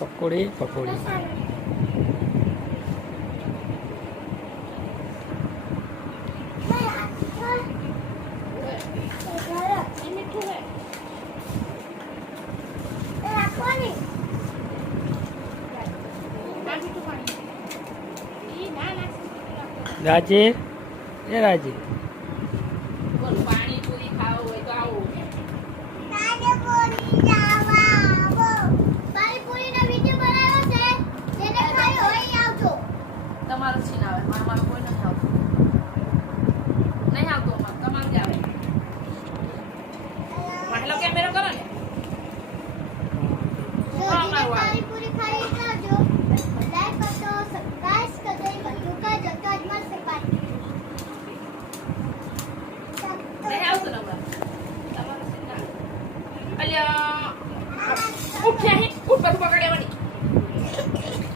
પકોડી પકોડી રાજી એ રાજી પાણીપુરી ખાવું હોય તો આવું તમારું છીન આવે મારું કોઈ નથી આવતું નહીં આવતું તમારું જ આવે પહેલો કેમેરો કરો ને નહીં આવતું નંબર તમારું છીન ના અલ્યા ઉઠ્યા હે ઉઠ બધું પકડ્યા